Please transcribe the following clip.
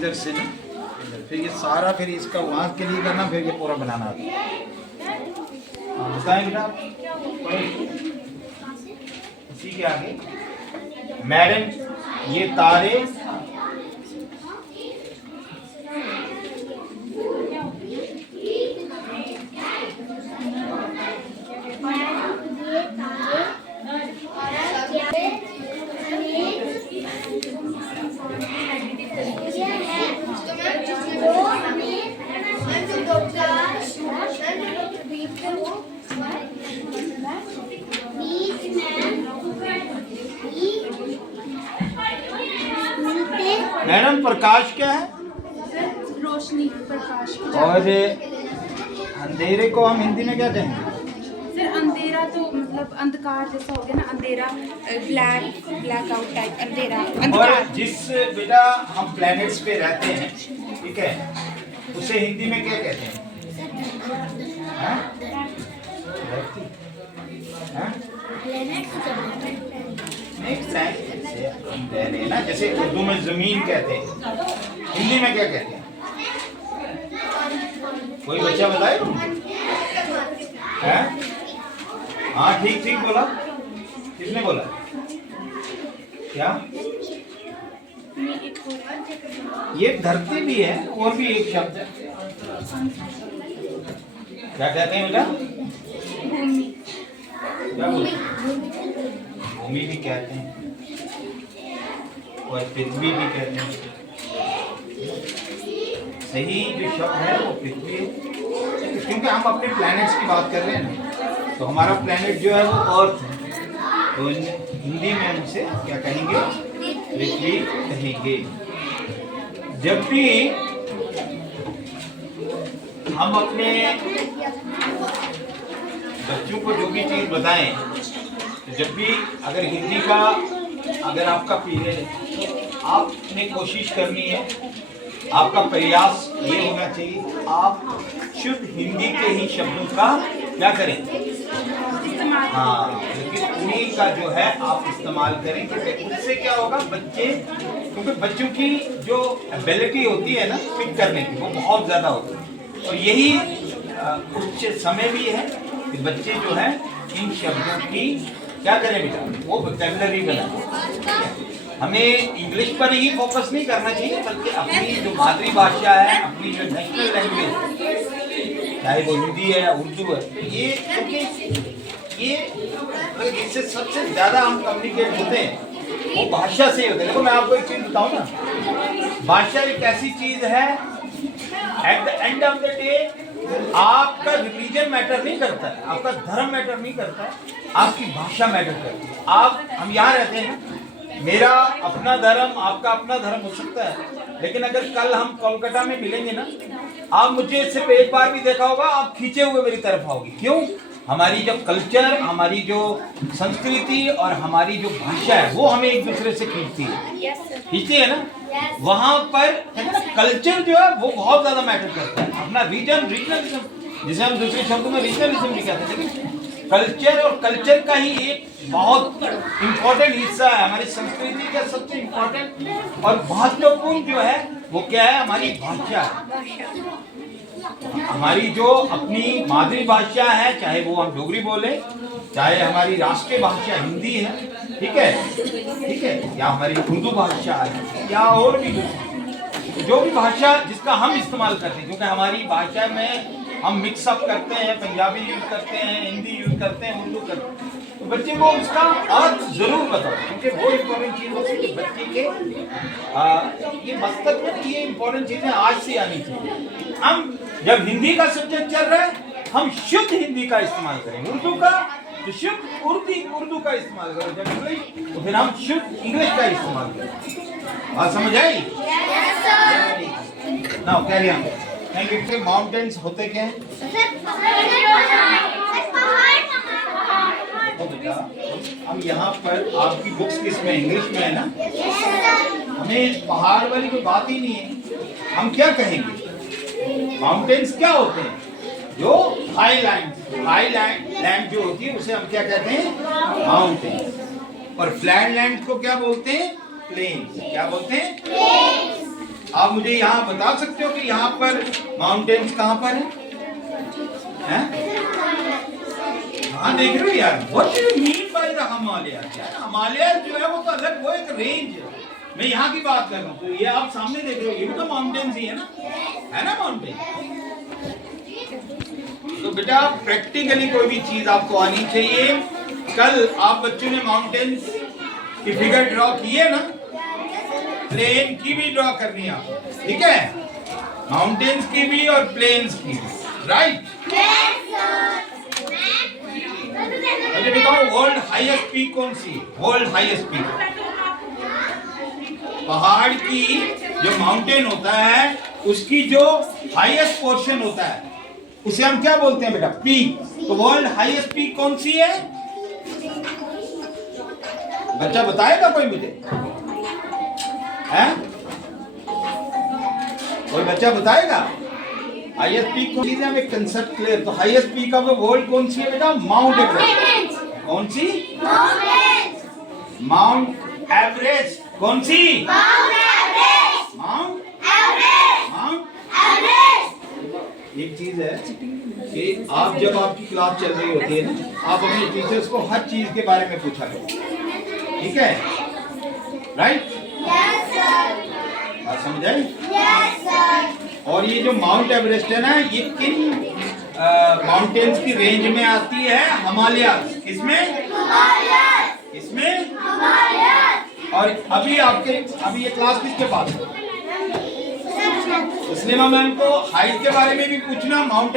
इधर से ना, फिर ये सारा, फिर इसका वहाँ के लिए करना, फिर ये पूरा बनाना। बताएं बेटा इसी के आगे। मैडम ये तारे मैडम प्रकाश क्या है? रोशनी, प्रकाश। और अंधेरे को हम हिंदी में क्या कहेंगे? फिर अंधेरा तो मतलब अंधकार जैसा हो गया ना, अंधेरा, ब्लैक आउट टाइप अंधेरा, अंधकार। और जिस बेटा हम प्लैनेट्स पे रहते हैं, ठीक है, उसे हिंदी में क्या कहते हैं? नहीं, ना, जैसे उर्दू में जमीन कहते हैं, हिंदी में क्या कहते हैं? कोई बच्चा बताए? हाँ ठीक ठीक बोला। किसने बोला? क्या ये धरती भी है और भी एक शब्द है, क्या कहते हैं बेटा? क्या बोलते हैं? भूमि भी कहते हैं और पृथ्वी भी कहते हैं। सही जो शब्द है वो पृथ्वी है, क्योंकि हम अपने प्लैनेट्स की बात कर रहे हैं ना, तो हमारा प्लैनेट जो है वो अर्थ है, तो हिंदी में हम उसे क्या कहेंगे? पृथ्वी कहेंगे। जब भी हम अपने बच्चों को जो भी चीज़ बताएं, तो जब भी अगर हिंदी का अगर आपका पीरियड है, आपने कोशिश करनी है, आपका प्रयास ये होना चाहिए, आप शुद्ध हिंदी के ही शब्दों का क्या करें? हाँ, लेकिन उन्हीं का जो है आप इस्तेमाल करें, क्योंकि उससे क्या होगा, बच्चे, क्योंकि बच्चों की जो एबिलिटी होती है ना पिक करने की, वो बहुत ज़्यादा होती है, और यही उच्च समय भी है कि बच्चे जो है इन शब्दों की क्या करें बेटा, वो वोकैबुलरी बनाएं। हमें इंग्लिश पर ही फोकस नहीं करना चाहिए, बल्कि अपनी जो मातृभाषा है, अपनी जो नेशनल लैंग्वेज, चाहे वो हिंदी है या उर्दू है, ये क्योंकि ये इससे सबसे ज़्यादा हम कम्युनिकेट होते हैं वो भाषा से ही होते हैं। देखो मैं आपको एक चीज़ बताऊँ ना, भाषा एक ऐसी चीज़ है, at the end of the day आपका रिलीजन मैटर नहीं करता है, आपका धर्म मैटर नहीं करता है, आपकी भाषा मैटर करती है। आप हम यहाँ रहते हैं, मेरा अपना धर्म, आपका अपना धर्म हो सकता है, लेकिन अगर कल हम कोलकाता में मिलेंगे ना, आप मुझे इससे एक बार भी देखा होगा, आप खींचे हुए मेरी तरफ आओगे। क्यों? हमारी जो कल्चर, हमारी जो संस्कृति और हमारी जो भाषा है वो हमें एक दूसरे से खींचती है ना। वहाँ पर कल्चर जो है वो बहुत ज्यादा मैटर करता है। अपना रीजनलिज्म, जिसे हम दूसरे शब्दों में रीजनलिज्म भी कहते हैं, लेकिन कल्चर और कल्चर का ही एक बहुत इम्पोर्टेंट हिस्सा है। हमारी संस्कृति का सबसे इम्पोर्टेंट और महत्वपूर्ण जो है वो क्या है? हमारी भाषा है। हमारी जो अपनी मातृभाषा है, चाहे वो हम डोगरी बोले, चाहे हमारी राष्ट्रीय भाषा हिंदी है, ठीक है, या हमारी उर्दू भाषा है, या और भी जो भी भाषा जिसका हम इस्तेमाल करते हैं, क्योंकि हमारी भाषा में हम मिक्सअप करते हैं, पंजाबी यूज करते हैं, हिंदी यूज करते हैं, उर्दू करते हैं, तो बच्चे को उसका अर्थ जरूर बताओ, क्योंकि वो इम्पोर्टेंट चीज़ होती है कि बच्चे के ये मस्तक में ये इम्पोर्टेंट चीज़ें आज से आनी चाहिए। हम जब हिंदी का सब्जेक्ट चल रहा है, हम शुद्ध हिंदी का इस्तेमाल करें, उर्दू का तो शुद्ध उर्दू का इस्तेमाल करो, जब इंग्लिश तो फिर हम शुद्ध इंग्लिश का इस्तेमाल करें। बात समझ आई? Now carry on. Thank you. Mountains होते क्या हैं? देखो बेटा, हम यहाँ पर आपकी बुक्स किस में, इंग्लिश में है ना, हमें पहाड़ वाली कोई बात ही नहीं है। हम क्या कहेंगे? माउंटेन्स क्या होते हैं? जो हाई लैंड जो होती है उसे हम क्या कहते हैं? माउंटेन। और फ्लैट लैंड को क्या बोलते हैं? प्लेन्स। क्या बोलते हैं? आप मुझे यहाँ बता सकते हो कि यहाँ पर माउंटेन्स कहाँ पर हैं? हाँ देख रहे हो यार, what do you mean by the Himalayas? यार हिमालयाज जो है वो तो अलग, वो एक रेंज है। मैं यहाँ की बात कर रहा हूँ, तो ये आप सामने देख रहे हो, ये भी तो माउंटेन्स ही है ना माउंटेन। तो बेटा प्रैक्टिकली कोई भी चीज आपको आनी चाहिए। कल आप बच्चों ने माउंटेन्स की फिगर ड्रॉ की है ना, प्लेन की भी ड्रॉ करनी है आपको, ठीक है? माउंटेन्स की भी और प्लेन्स की भी, राइट? मुझे बताओ वर्ल्ड हाईएस्ट पीक कौन सी है? वर्ल्ड हाईएस्ट पीक पहाड़ की जो माउंटेन होता है उसकी जो हाईएस्ट पोर्शन होता है उसे हम क्या बोलते हैं बेटा? पीक। तो वर्ल्ड हाईएस्ट पीक कौन सी है? बच्चा बताएगा कोई मुझे? हैं? कोई बच्चा बताएगा? हाईएस्ट पीक कौन सी है? हमें कंसेप्ट क्लियर। तो highest peak of the world कौन सी है बेटा? Mount Everest. कौन सी? Mount Everest. कौन सी? Mount Everest. Mount Everest. एक चीज है कि आप जब आपकी क्लास चल रही होती है ना, आप अपने टीचर्स को हर चीज के बारे में पूछा करो, ठीक है? राइट? बात समझ आई? और ये जो माउंट एवरेस्ट है ना, ये किन माउंटेन्स की रेंज में आती है? हिमालयाज। किसमें? इसमें? और अभी ये क्लास किसके पास है? सिनेमा मैम को हाइट के बारे में भी पूछना, माउंट